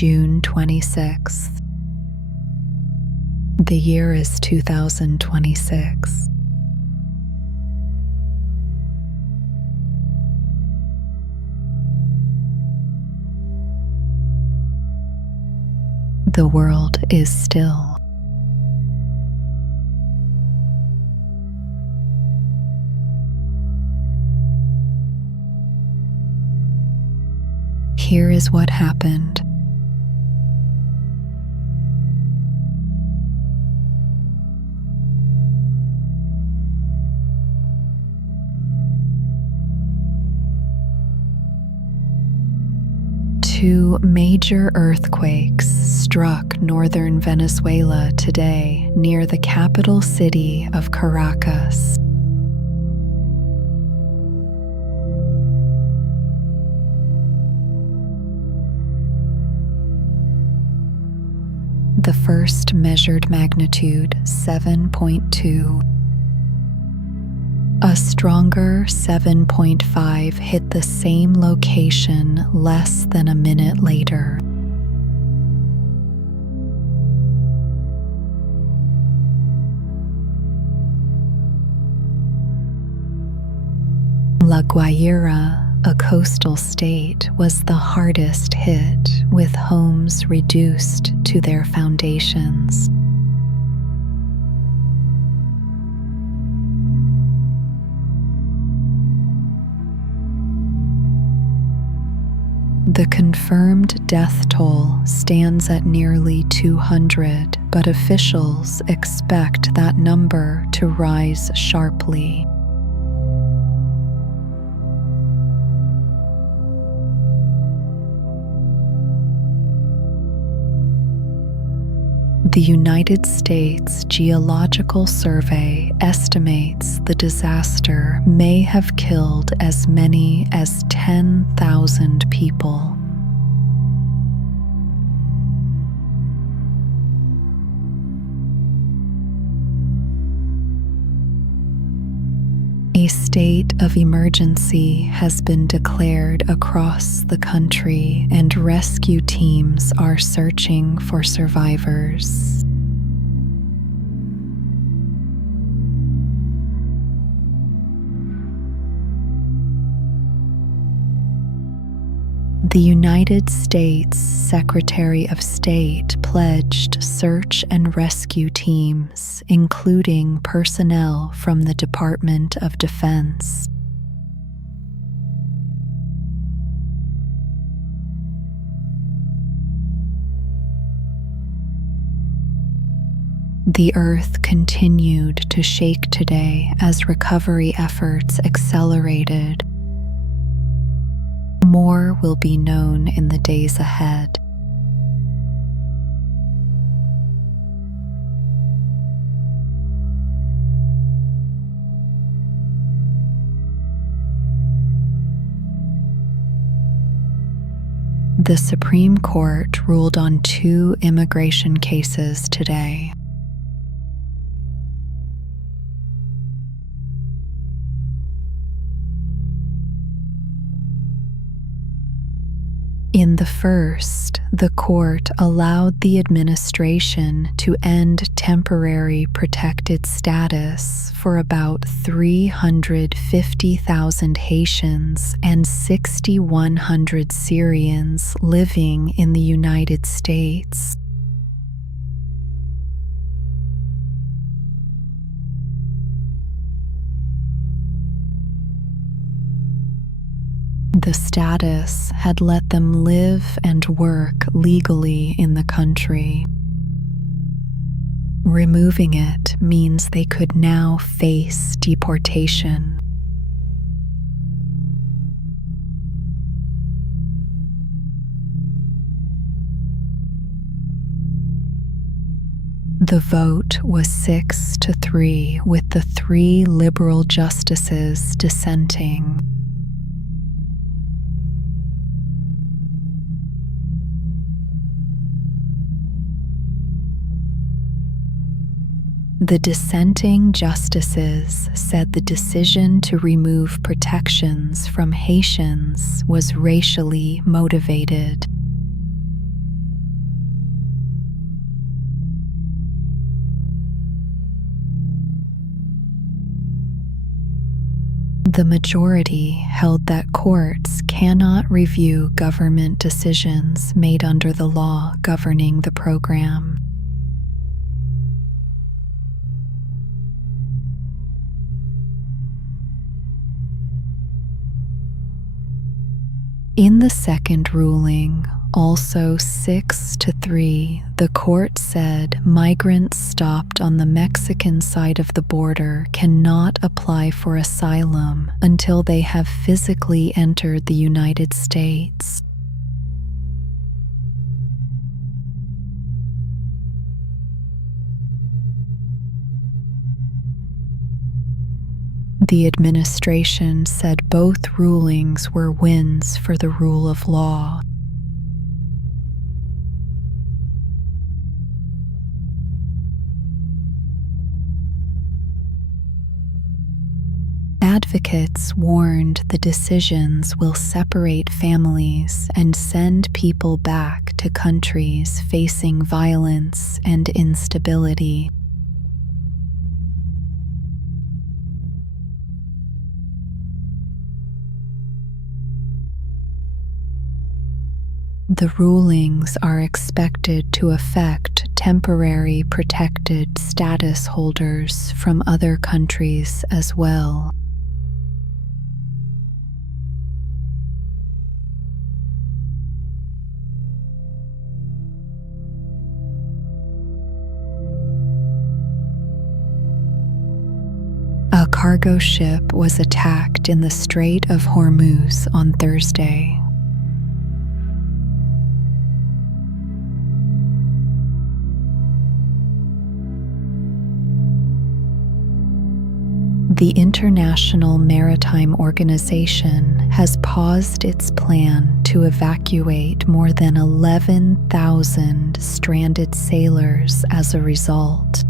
June 26th. The year is 2026. The world is still. Here is what happened. Two major earthquakes struck northern Venezuela today near the capital city of Caracas. The first measured magnitude 7.2. A stronger 7.5 hit the same location less than a minute later. La Guaira, a coastal state, was the hardest hit, with homes reduced to their foundations. The confirmed death toll stands at nearly 200, but officials expect that number to rise sharply. The United States Geological Survey estimates the disaster may have killed as many as 10,000 people. A state of emergency has been declared across the country, and rescue teams are searching for survivors. The United States Secretary of State pledged search and rescue teams, including personnel from the Department of Defense. The earth continued to shake today as recovery efforts accelerated. More will be known in the days ahead. The Supreme Court ruled on 2 immigration cases today. In the first, the court allowed the administration to end temporary protected status for about 350,000 Haitians and 6,100 Syrians living in the United States. The status had let them live and work legally in the country. Removing it means they could now face deportation. The vote was 6-3, with the 3 liberal justices dissenting. The dissenting justices said the decision to remove protections from Haitians was racially motivated. The majority held that courts cannot review government decisions made under the law governing the program. In the second ruling, also 6-3, the court said migrants stopped on the Mexican side of the border cannot apply for asylum until they have physically entered the United States. The administration said both rulings were wins for the rule of law. Advocates warned the decisions will separate families and send people back to countries facing violence and instability. The rulings are expected to affect temporary protected status holders from other countries as well. A cargo ship was attacked in the Strait of Hormuz on Thursday. The International Maritime Organization has paused its plan to evacuate more than 11,000 stranded sailors as a result.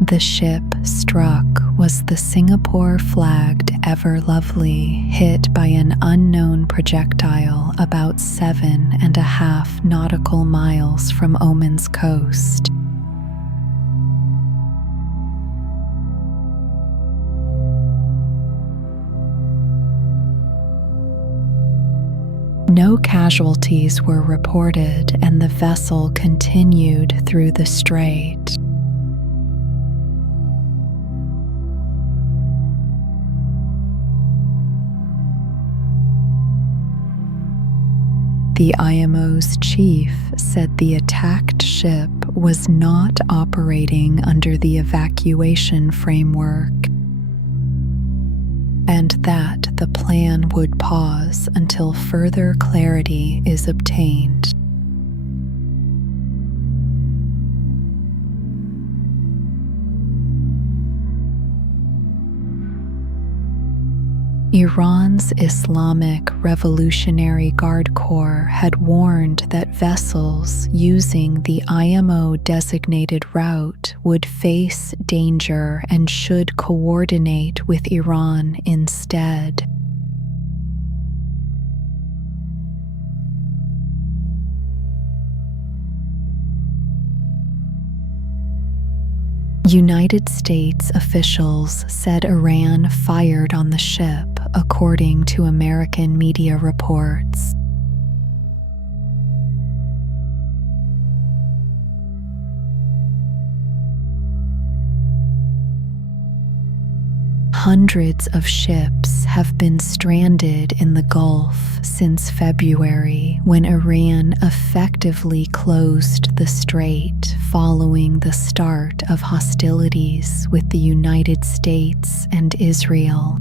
The ship struck was the Singapore-flagged Ever Lovely, hit by an unknown projectile about 7.5 nautical miles from Oman's coast. No casualties were reported, and the vessel continued through the strait. The IMO's chief said the attacked ship was not operating under the evacuation framework, and that the plan would pause until further clarity is obtained. Iran's Islamic Revolutionary Guard Corps had warned that vessels using the IMO-designated route would face danger and should coordinate with Iran instead. United States officials said Iran fired on the ship, according to American media reports. Hundreds of ships have been stranded in the Gulf since February, when Iran effectively closed the strait following the start of hostilities with the United States and Israel.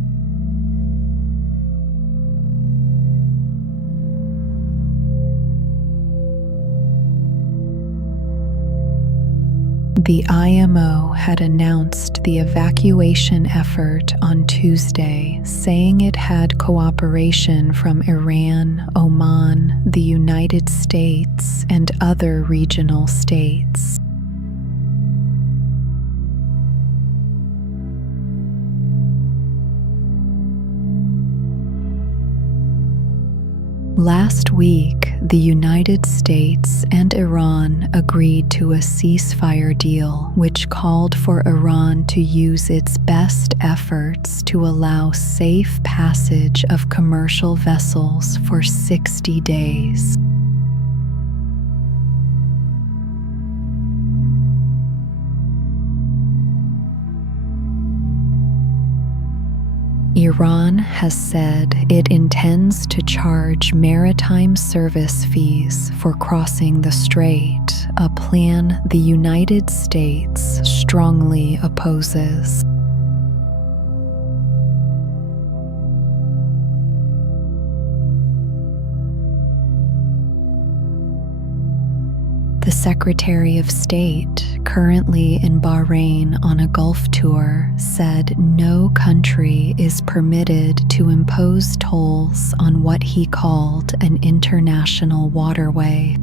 The IMO had announced the evacuation effort on Tuesday, saying it had cooperation from Iran, Oman, the United States, and other regional states. Last week, the United States and Iran agreed to a ceasefire deal which called for Iran to use its best efforts to allow safe passage of commercial vessels for 60 days. Iran has said it intends to charge maritime service fees for crossing the strait, a plan the United States strongly opposes. The Secretary of State, currently in Bahrain on a Gulf tour, said no country is permitted to impose tolls on what he called an international waterway.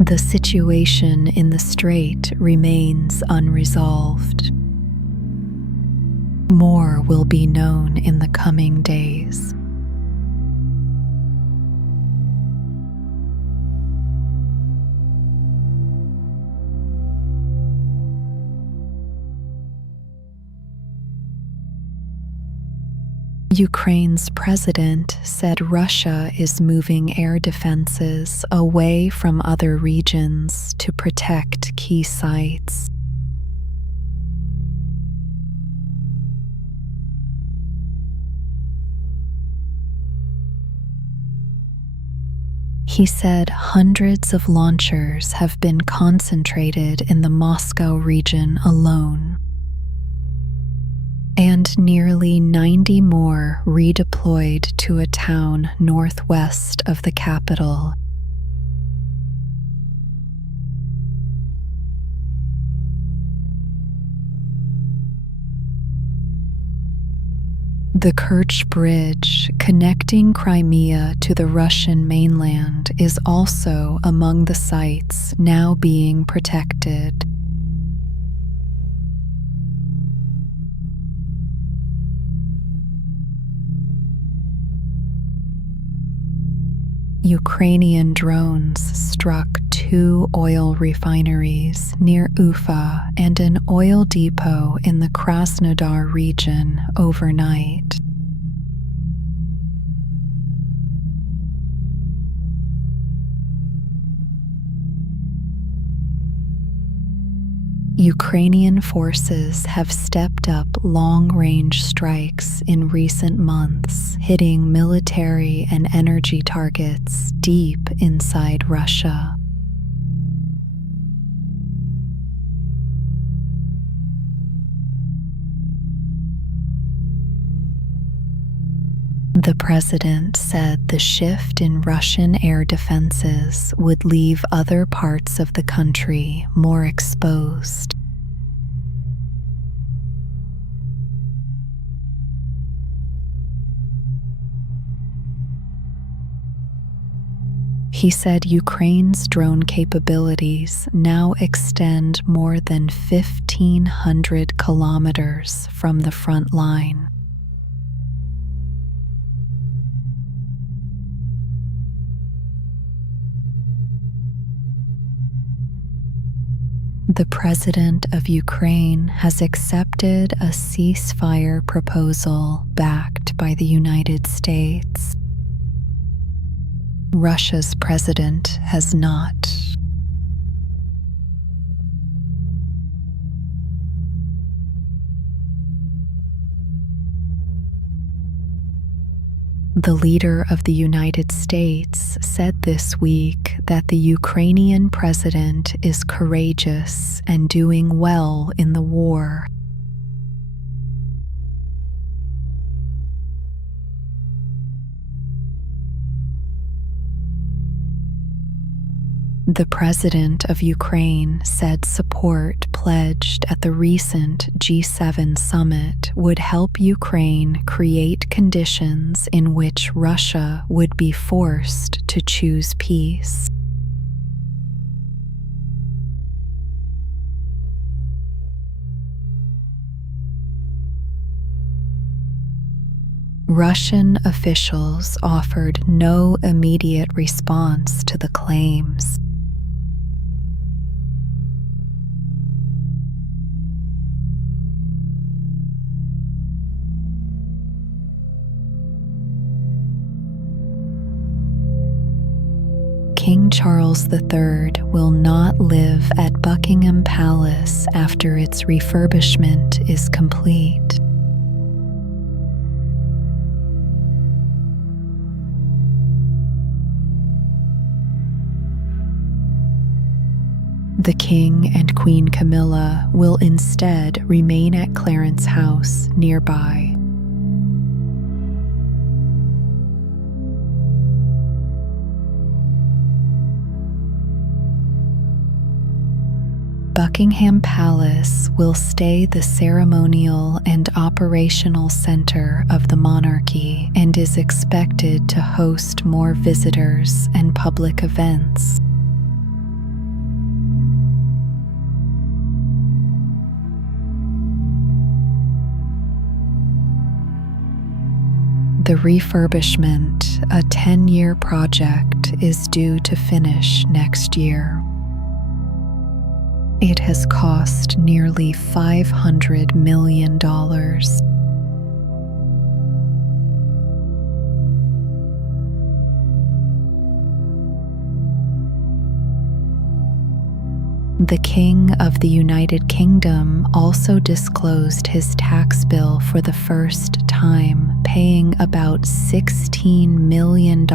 The situation in the strait remains unresolved. More will be known in the coming days. Ukraine's president said Russia is moving air defenses away from other regions to protect key sites. He said hundreds of launchers have been concentrated in the Moscow region alone, and nearly 90 more redeployed to a town northwest of the capital. The Kerch Bridge, connecting Crimea to the Russian mainland, is also among the sites now being protected. Ukrainian drones struck 2 oil refineries near Ufa and an oil depot in the Krasnodar region overnight. Ukrainian forces have stepped up long-range strikes in recent months, hitting military and energy targets deep inside Russia. The president said the shift in Russian air defenses would leave other parts of the country more exposed. He said Ukraine's drone capabilities now extend more than 1,500 kilometers from the front line. The president of Ukraine has accepted a ceasefire proposal backed by the United States. Russia's president has not. The leader of the United States said this week that the Ukrainian president is courageous and doing well in the war. The president of Ukraine said support pledged at the recent G7 summit would help Ukraine create conditions in which Russia would be forced to choose peace. Russian officials offered no immediate response to the claims. King Charles III will not live at Buckingham Palace after its refurbishment is complete. The King and Queen Camilla will instead remain at Clarence House nearby. Buckingham Palace will stay the ceremonial and operational center of the monarchy and is expected to host more visitors and public events. The refurbishment, a 10-year project, is due to finish next year. It has cost nearly $500 million. The King of the United Kingdom also disclosed his tax bill for the first time, paying about $16 million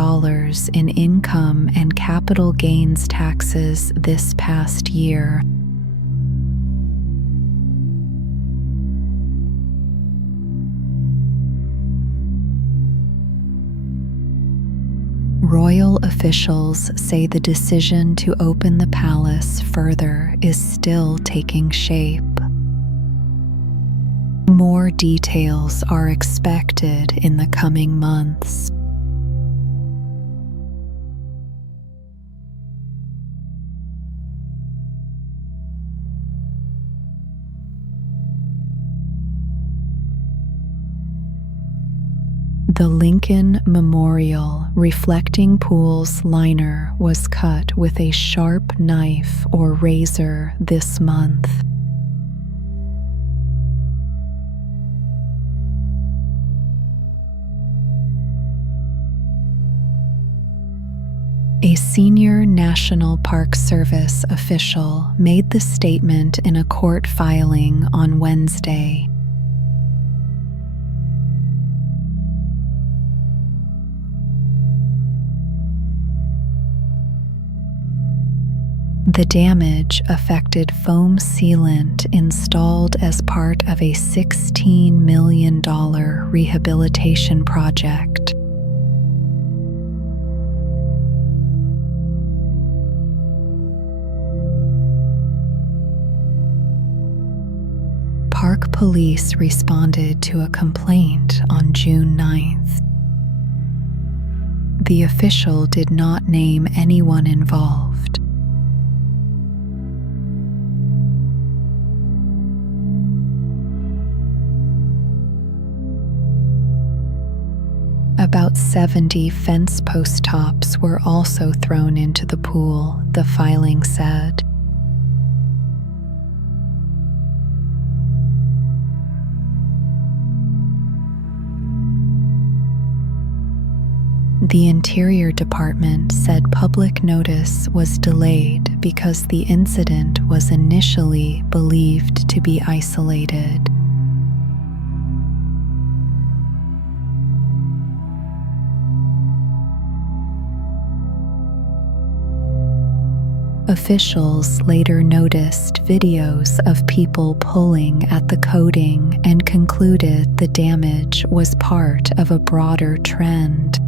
in income and capital gains taxes this past year. Royal officials say the decision to open the palace further is still taking shape. More details are expected in the coming months. The Lincoln Memorial Reflecting Pools liner was cut with a sharp knife or razor this month. A senior National Park Service official made the statement in a court filing on Wednesday. The damage affected foam sealant installed as part of a $16 million rehabilitation project. Park police responded to a complaint on June 9th. The official did not name anyone involved. About 70 fence post tops were also thrown into the pool, the filing said. The Interior Department said public notice was delayed because the incident was initially believed to be isolated. Officials later noticed videos of people pulling at the coating and concluded the damage was part of a broader trend.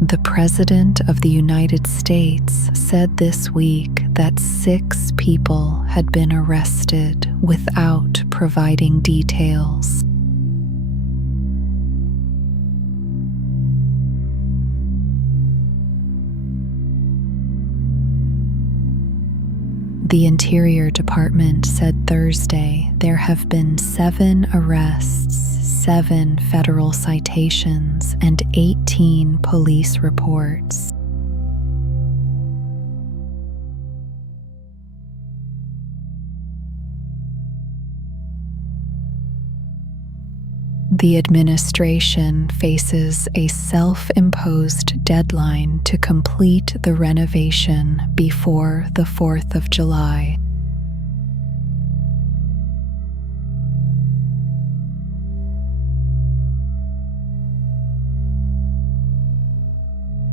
The President of the United States said this week that 6 people had been arrested without providing details. The Interior Department said Thursday there have been 7 arrests, 7 federal citations, and 18 police reports. The administration faces a self-imposed deadline to complete the renovation before the 4th of July.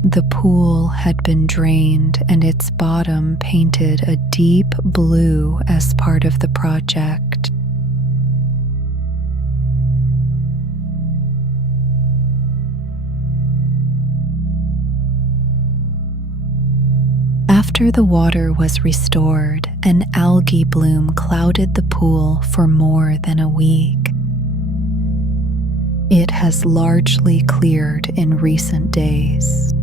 The pool had been drained and its bottom painted a deep blue as part of the project. After the water was restored, an algae bloom clouded the pool for more than a week. It has largely cleared in recent days.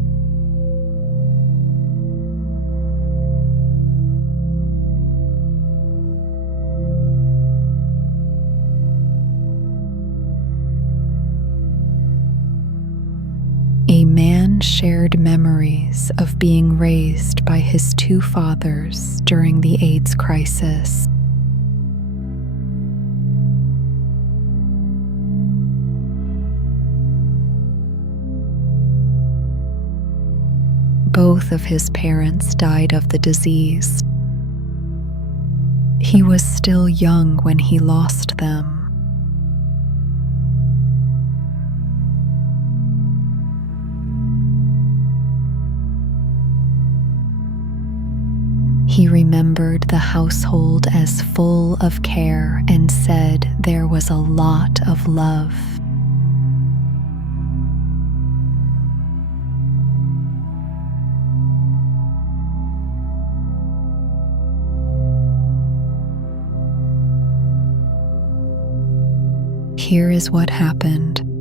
A man shared memories of being raised by his 2 fathers during the AIDS crisis. Both of his parents died of the disease. He was still young when he lost them. He remembered the household as full of care and said there was a lot of love. Here is what happened.